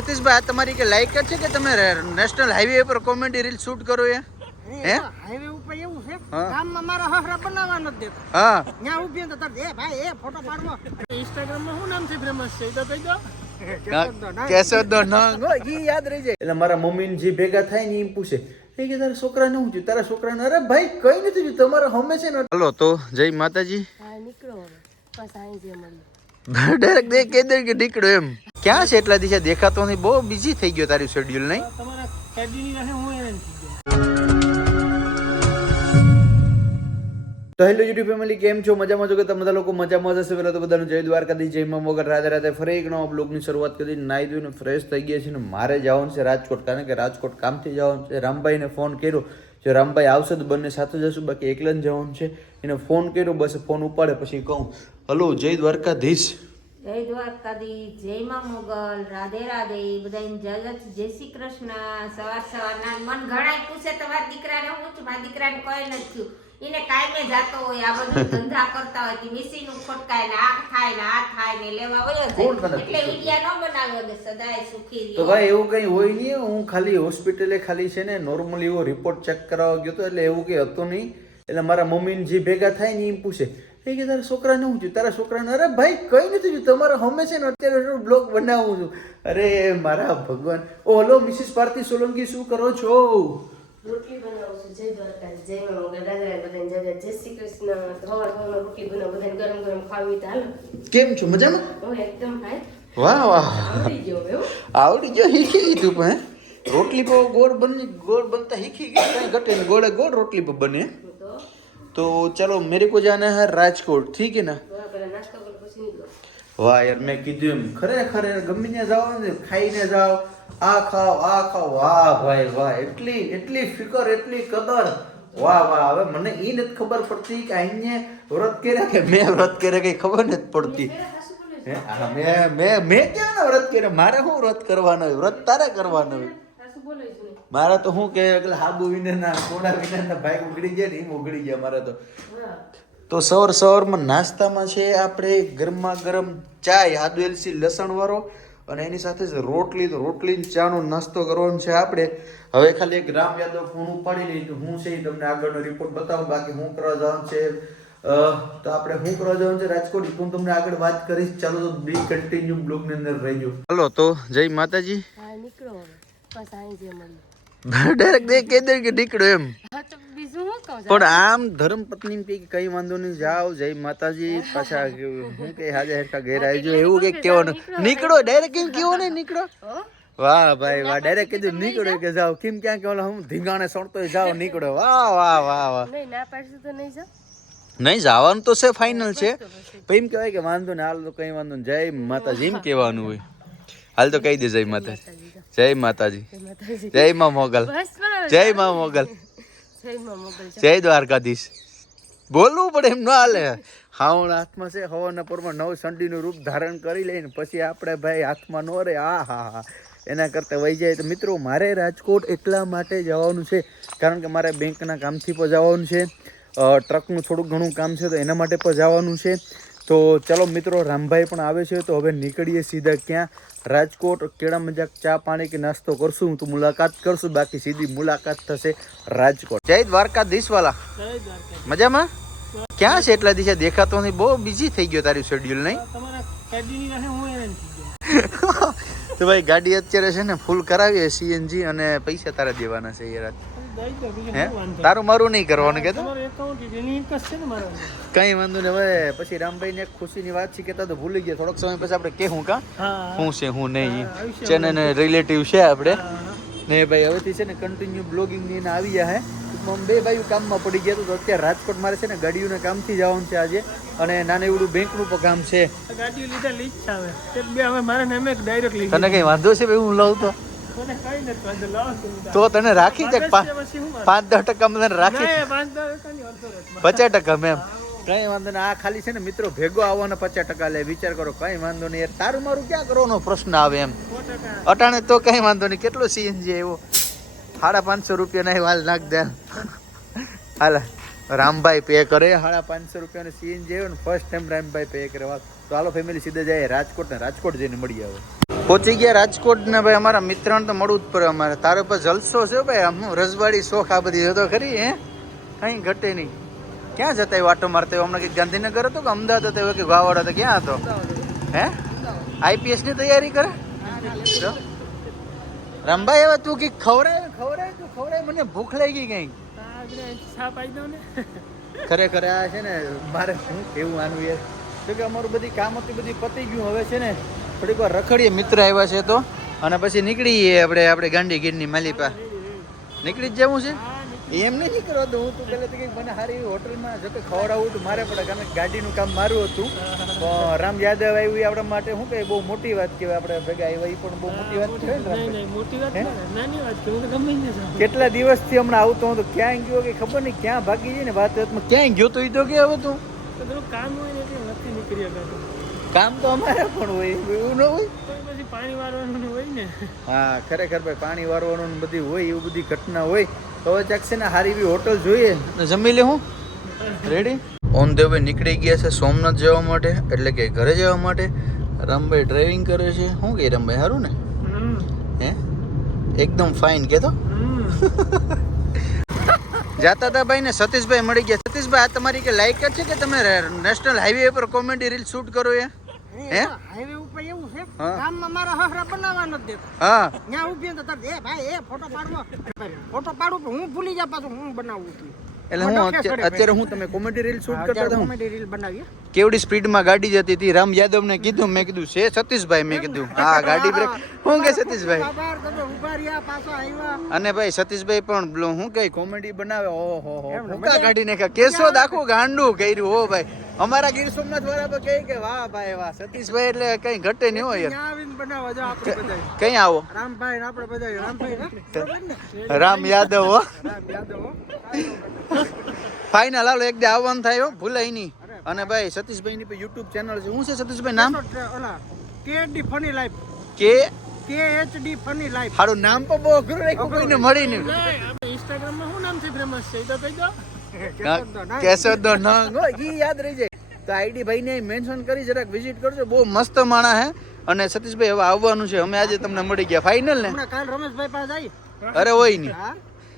સતીશભાઈ આ તમારી કે લાઈક છે કે તમે નેશનલ હાઈવે પર કોમેડી રીલ શૂટ કરો એ? હે? હાઈવે ઉપર એવું છે. ગામમાં મારા હહરા બનાવવા દેતા. હા. ત્યાં ઊભી તો એ ભાઈ એ ફોટો પાડવો. ઇન્સ્ટાગ્રામમાં શું નામથી ફેમસ છે? તો કહી દો. નંગ. ઈ યાદ રહી જાય. એટલે મારા મમ્મી જે ભેગા થાય ને એમ પૂછે એ કે તારા છોકરાને શું થયું? તારા છોકરાને અરે ભાઈ કઈ નથી થયું. તમારે હંમેશા છે ને હલો તો જય માતાજી. નીકળો બસ અહીં જે મળ્યું ડાયરેક્ટ દે કે દે કે નીકળો એમ. ક્યાં છે એટલા દિવસે? દેખાતો નહીં. બહુ બિઝી થઈ ગયો તારું શેડ્યુલ નહીં? તમારા કેડીની રહે હું એને થઈ તો હેલો યુટ્યુબ ફેમિલી કેમ છો? મજામાં છો કે તમે બધા લોકો? મજામાં જ હશે? પહેલા તો બધાનું જય દ્વારકાથી જય મા વગર રાધે રાધે ફરી એક નવા બ્લોગની શરૂઆત કરી. નાહી ધોઈને ફ્રેશ થઈ ગયા છે ને મારે જવાનું છે રાજકોટ. કારણ કે રાજકોટ કામથી જવાનું છે. રામભાઈને ફોન કર્યો. જો રામભાઈ આવશે તો બંને સાથે જશું. બાકી એકલા જ જવાનું છે. એને ફોન કર્યો બસ ફોન ઉપાડે પછી કહું. હલો જય દ્વારકાધીશ. જય દ્વારકાધી જય માં મોગલ રાધે રાધે બધાને જય જય શ્રી કૃષ્ણ. સવાર સવારના મન ઘણા પૂછે તમારા દીકરાને હું છું મારા દીકરાને કોઈ નથી થયું. એને કાયમે જાતો હોય આ બધું ધંધા કરતા હોય તે મિશીનું ખોટકાય ને આ થાય ને આ થાય ને લેવા વયો જાય. એટલે વિડિયા ન બનાવ્યો કે સદાય સુખી તો ભાઈ એવું કંઈ હોય નહીં હું ખાલી હોસ્પિટલે ખાલી છે ને નોર્મલી એવો રિપોર્ટ ચેક કરાવવા ગયો તો એટલે એવું કંઈ હતું નહીં. એટલે મારા મમ્મીને જે ભેગા થાય ને એમ પૂછે એ કે તારા છોકરાને હું થયું? તારા છોકરાને અરે ભાઈ કઈ નથી થયું. તમારે હંમેશા ને અત્યારે બ્લોગ બનાવું છું. અરે મારા ભગવાન. ઓ હલો મિસિસ ભારતી સોલંકી શું કરો છો? રોટલી બનાવું છું. જય દ્વારકાજી જય મા બધાને જય શ્રી કૃષ્ણ. ધોળ ધોળ રોટલી બનાવ. બધાને ગરમ ગરમ ખાવી તો કેમ છો? મજામાં? એકદમ ભાઈ વાહ વાહ. આવડી ગયો આવડી ગયો? શીખી પણ રોટલી પર ગોળ બની ગોળ બનતા શીખી કઈ ઘટે ગોળે ગોળ રોટલી પર બને. તો તો ચલો મેરે કો જાના है રાજકોટ ઠીક है ना હવે પેલા નાસ્તો કરો પછી નીકળો વાહ યાર મેં કીધું એમ ખરેખર યાર ગમે ત્યાં જાઓ ને ખાઈને જાઓ આ ખાઓ આ ખાઓ વાહ ભાઈ વાહ એટલી એટલી ફિકર એટલી કદર વાહ વાહ હવે મને એ નથી ખબર પડતી કે અહીંયા વ્રત કર્યા કે મેં વ્રત કર્યા કઈ ખબર નથી પડતી હે? હા, મેં મેં મેં ક્યાં ના વ્રત કર્યા મારે શું વ્રત કરવાનું હોય વ્રત તારે કરવાનું હોય સાસુ બોલે છે ને મારે તો શું કે એટલે હાબુ વિનાના કોડા વિનાના ભાઈ ઉગડી ગયા ને એમ ઉગડી ગયા મારે તો. તો સવાર સવારમાં નાસ્તામાં છે આપણે ગરમા ગરમ ચાય આદુ એલસી લસણ વાળો અને એની સાથે જ રોટલી તો રોટલી ને ચાનો નાસ્તો કરવાનો છે આપણે. હવે ખાલી એક રામ યાદવ ફોન ઉપાડી લઈ તો હું છે તમને આગળનો રિપોર્ટ બતાવું બાકી હું કરવા જવાનું છે તો આપણે હું કરવા જવાનું છે રાજકોટ હું તમને આગળ વાત કરીશ. ચાલો તો બી કન્ટિન્યુ બ્લોગની અંદર રહેજો. હલો તો જય માતાજી. બસ અહીં જે મળ્યું ડાયરેક્ટ દે કે દે કે નીકળો એમ. હા તો બીજું શું કહું પણ આમ ધર્મ પત્ની કે કઈ વાંધો નહીં જાઓ જય માતાજી પાછા હું કે હાજર હેરકા ઘેર આવજો એવું કે કહેવાનું. નીકળો ડાયરેક્ટ કેમ કેવો ને નીકળો. વાહ ભાઈ વાહ ડાયરેક્ટ કીધું નીકળો કે જાઓ. કેમ ક્યાં કે હું ધીંગાણે સણતો જાઓ નીકળો. વાહ વાહ વાહ વાહ. નહીં ના પાડશું તો નહીં જાઓ? નહીં જવાનું તો છે ફાઇનલ છે. પણ એમ કહેવાય કે વાંધો ને હાલ તો કઈ વાંધો જય માતાજી એમ કહેવાનું હોય. હાલ તો કહી દે જય માતાજી. જય માતાજી. માતાજી. જય માં મોગલ. જય માં મોગલ. જય મા મોગલ જય. દ્વારકાધીશ. બોલવું પડે એમ ન હાલે. હાવણ હાથમાં છે હવાના પરમાં નવ સંડીનું રૂપ ધારણ કરી લઈને પછી આપણે ભાઈ હાથમાં નો રે. આ હા હા. એના કરતાં વહી જાય. તો મિત્રો મારે રાજકોટ એટલા માટે જવાનું છે કારણ કે મારે બેંકના કામથી પણ જવાનું છે. ટ્રકનું થોડુંક ઘણું કામ છે તો એના માટે પણ જવાનું છે. તો ચાલો મિત્રો રામભાઈ પણ આવે છે તો હવે નીકળીએ સીધા ક્યાં? રાજકોટ કેળા મજાક ચા પાણી કે નાસ્તો કરશું? તો મુલાકાત કરશું બાકી સીધી મુલાકાત થશે રાજકોટ. જય દ્વારકાધીશ. વાલા મજામાં? ક્યાં છે એટલા દિવસે? દેખાતો નહીં. બહુ બિઝી થઈ ગયો તારું શેડ્યુલ નહીં? તો ભાઈ ગાડી અત્યારે છે ને ફૂલ કરાવીએ સીએનજી અને પૈસા તારા દેવાના છે યાર દો બીજું હે? તારું મારું નહીં કરવાનું કે ને કઈ વાંધો નહીં હવે પછી રામભાઈ ને ખુશીની વાત છે કેતા તો ભૂલી ગયા થોડોક સમય પછી આપણે કેવું કા? હું છે હું નહીં. છે ને રિલેટિવ છે આપણે. ને ભાઈ હવેથી છે ને કન્ટિન્યુ બ્લોગિંગની આવી હે. ટૂંકમાં બે ભાઈ કામમાં પડી ગયા તો અત્યારે રાજકોટ મારે છે ને ગાડીઓને કામથી જવાનું છે આજે. અને નાનું એવડું બેંકનું પણ કામ છે. ગાડીઓ લીધા લીજ છે હવે. બે હવે મારે ને એમ ડાયરેક્ટ લઈ તને કઈ વાંધો છે ભાઈ હું લઉં તો? તો તને રાખી દે પાંચ દસ ટકા મને રાખી એ. પચાસ ટકા મેમ. કઈ વાંધો નહીં આ ખાલી છે ને મિત્રો ભેગો આવવાનો પચાસ ટકા લે વિચાર કરો કઈ વાંધો નહીં. યાર તારું મારું ક્યાં કરવાનો પ્રશ્ન આવે એમ? અટાણે તો કઈ વાંધો નહીં કેટલો સીએનજી આવ્યો? સાડા પાંચસો રૂપિયા નહીં વાલ નાખ દે. હાલ રામભાઈ પે કરે. સાડા પાંચસો રૂપિયાનો સીએનજી આવ્યો ને ફર્સ્ટ ટાઈમ રામભાઈ પે કરે. વાત તો હાલો ફેમિલી સીધે જાય રાજકોટ ને રાજકોટ જઈને મળી આવે. પહોંચી ગયા રાજકોટ ને ભાઈ અમારા મિત્રને તો મળવું જ પડે અમારે. તારે પર જલસો છે ભાઈ? આમ રજવાડી શોખ આ બધી હતો ખરી, હે? કઈ ઘટે નહીં. ક્યાં જતા એ વાટો મારતા હોય? હમણાં કે ગાંધીનગર હતો કે અમદાવાદ હતો કે ગોવાવાડો હતો? ક્યાં હતો? હે? આઈપીએસની તૈયારી કરે. રામભાઈ, હવે તું કઈ ખવડાય ખવડાય તું, ખવડાય. મને ભૂખ લાગી ગઈ છાપ આવી દો ને ખરેખર આ છે ને, મારે શું કેવું આનું યાર? તો કે અમારું બધી કામ હતી, બધી પતી ગયું. હવે છે ને થોડીક વાર રખડીએ મિત્ર આવ્યા છે તો. અને પછી નીકળીએ આપણે આપણે ગાંડી ગીરની માલિપા. નીકળી જ જવું છે? એમ નહીં નીકળો તો હું તો પહેલા તો કંઈક મને સારી હોટલમાં જો કે ખવડાવવું તો મારે પડે કારણ કે ગાડીનું કામ મારું હતું. રામ યાદવ આવ્યું એ આપણા માટે શું કહે બહુ મોટી વાત કહેવાય આપણે ભેગા આવ્યા એ પણ બહુ મોટી વાત કહેવાય મોટી વાત નાની વાત કે ગમે. કેટલા દિવસથી હમણાં આવતો હતો ક્યાંય ગયો કે ખબર નહીં ક્યાં ભાગી જાય ને વાત વાતમાં ક્યાંય ગયો તો એ તો કે હવે તું. કામ હોય ને એટલે નથી નીકળી કામ તો અમારે પણ હોય એવું ન હોય. પછી પાણી વાળવાનું ને હોય ને. હા ખરેખર ભાઈ પાણી વારવાનું બધી હોય એવું બધી ઘટના હોય તો હવે ચાકશે ને સારી એવી હોટલ જોઈએ. ને જમી લે હું. રેડી ઓન ધ વે નીકળી ગયા છે સોમનાથ જવા માટે એટલે કે ઘરે જવા માટે. રામભાઈ ડ્રાઇવિંગ કરે છે. શું કહે રામભાઈ સારું ને? હે? એકદમ ફાઇન કે તો હમ. જાતા હતા ભાઈ ને સતીશભાઈ મળી ગયા. સતીશભાઈ આ તમારી કે લાઈક છે કે તમે નેશનલ હાઈવે પર કોમેડી રીલ શૂટ કરો એ? હે? હાઈવે ઉપર એવું છે. ગામમાં મારા હહરા બનાવવા નથી દેતા. હા. ત્યાં ઊભી તો તરત એ ભાઈ એ ફોટો પાડવો. ફોટો પાડું તો હું ભૂલી જા પાછું હું બનાવું છું. એટલે હું અત્યારે અત્યારે હું તમે કોમેડી રીલ શૂટ કરતા હતા કોમેડી રીલ બનાવીએ. કેવડી સ્પીડમાં ગાડી જતી હતી? રામ યાદવને કીધું મેં કીધું છે સતીશભાઈ? મેં કીધું હા ગાડી બ્રેક. શું કે સતીશભાઈ? અને ભાઈ સતીશભાઈ પણ શું કઈ કોમેડી બનાવે? ઓહો હો એમ કાઢીને નાખ્યા કેસો આખું ગાંડું કર્યું હો ભાઈ. અમારા ગીર સોમનાથ વાળા કહે કે વાહ ભાઈ વાહ સતીશભાઈ એટલે કઈ ઘટે નહીં હોય કઈ આવો? રામભાઈ આપણે બધા રામભાઈ? રામ યાદવ હો. રામ યાદવ ફાઈનલ હાલો એક દે આવવાનું થાય હો. ભૂલાય નહીં. અને ભાઈ સતીશભાઈ ની યુટ્યુબ ચેનલ છે. હું છે સતીશભાઈ નામ? ઓલા કેએચડી ફની લાઈફ કે કેએચડી ફની લાઈફ હારું નામ પણ બહુ અઘરું રાખ્યું કોઈને મળી નહીં. ઇન્સ્ટાગ્રામમાં શું નામથી ફેમસ છે? તો કહી દો. કેશોદનો નંગ હો, ઈ યાદ રહી જાય. તો આઈડી ભાઈને મેન્શન કરી જરાક વિઝિટ કરજો. બહુ મસ્ત માણા હે. અને સતીશભાઈ હવે આવવાનું છે. અમે આજે તમને મળી ગયા. ફાઇનલ ને? કાલ રમેશભાઈ પાસે આવી અરે હોય નહીં.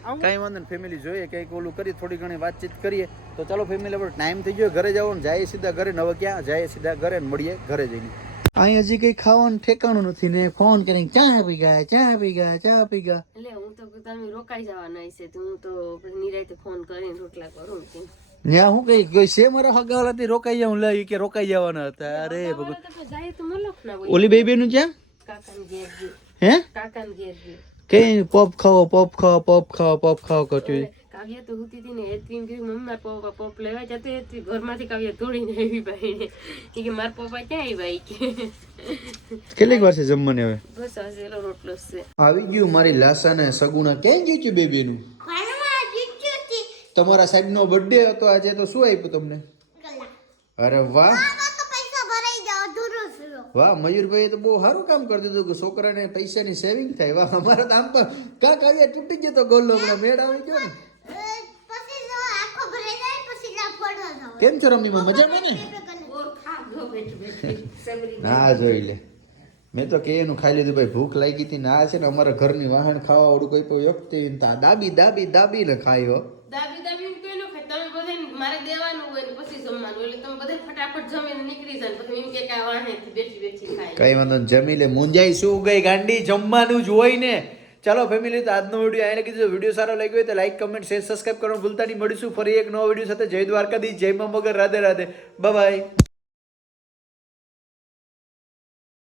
કઈ વાંધો ને ફેમિલી જોઈએ કંઈક ઓલું કરી થોડી ઘણી વાતચીત કરીએ. તો ચાલો ફેમિલી આપણે ટાઈમ થઈ ગયો ઘરે જવાનું. જાય સીધા ઘરે ને હવે ક્યાં? જાય સીધા ઘરે મળીએ ઘરે જઈને. અહીં હજી કઈ ખાવાનું ઠેકાણું નથી ને ફોન કરીને ચા પી ગયા ચા પી ગયા ચા પી ગયા. એટલે હું તો તમે રોકાઈ જવાના છે તો હું તો નિરાતે ફોન કરીને રોટલા કરું છું હું કઈ ગઈ છે મારા હગાવાલાથી રોકાઈ જાઉં? લઈ કે રોકાઈ જવાના હતા. અરે ભગવાન. તો જાય તો મલક ના હોય. ઓલી બેબી નું ક્યાં ઘેર હે? કાકા ઘેર ગયું પોપ ખાઓ પોપ ખાઓ પોપ ખાઓ પોપ ખાઓ કરતી કાવ્ય તો હુતી હતી ને હેતવીને કહ્યું મમ્મી મારા પપ્પા પોપ લેવા જતો હતી ઘરમાંથી કાવ્ય ધોડીને આવી ભાઈને કે મારા પપ્પા ક્યાં આવ્યા ભાઈ કે કેટલીક વાર છે જમવાની હવે બસ આજે એલો રોટલો છે આવી ગયું મારી લાસા ને સગુણા ક્યાં ગયું છે બેબી નું તમારા સાહેબ નો બર્થડે હતો આજે તો શું આપ્યું તમને અરે વાહ વાહ મયુરભાઈ તો બહુ સારું કામ કરી દીધું કે છોકરાને પૈસાની સેવિંગ થાય. વાહ, અમારા તો આમ પણ કા કાવ્યા તૂટી જતો ગોલ્લો હમણાં મેળ આવી ગયો ને. કેમ છો, રમીમાં? મજામાં ને? ના જોઈ લે. મેં તો કે એનું ખાઈ લીધું, ભાઈ ભૂખ લાગી હતી ને છે ને અમારા ઘરની વાહન ખાવા વાળું કોઈ પણ વ્યક્તિ તો દાબી દાબી દાબી ને ખાયો દાબી દાબી કોઈ તમે બધાને મારે દેવાનું હોય ને પછી જમવાનું એટલે તમે બધા ફટાફટ કઈ વાંધો નહીં. જમી લે. મુંજાઈ શું ગઈ? ગાંડી જમવાનું જ હોય ને. ચાલો ફેમિલી તો આજનો વીડિયો આને કીધું. વીડિયો સારો લાગ્યો હોય તો લાઈક કમેન્ટ શેર સબસ્ક્રાઈબ કરવાનું ભૂલતા નહીં. મળીશું ફરી એક નવો વીડિયો સાથે. જય દ્વારકાધીશ. જય મા મગર. રાધે રાધે. બાય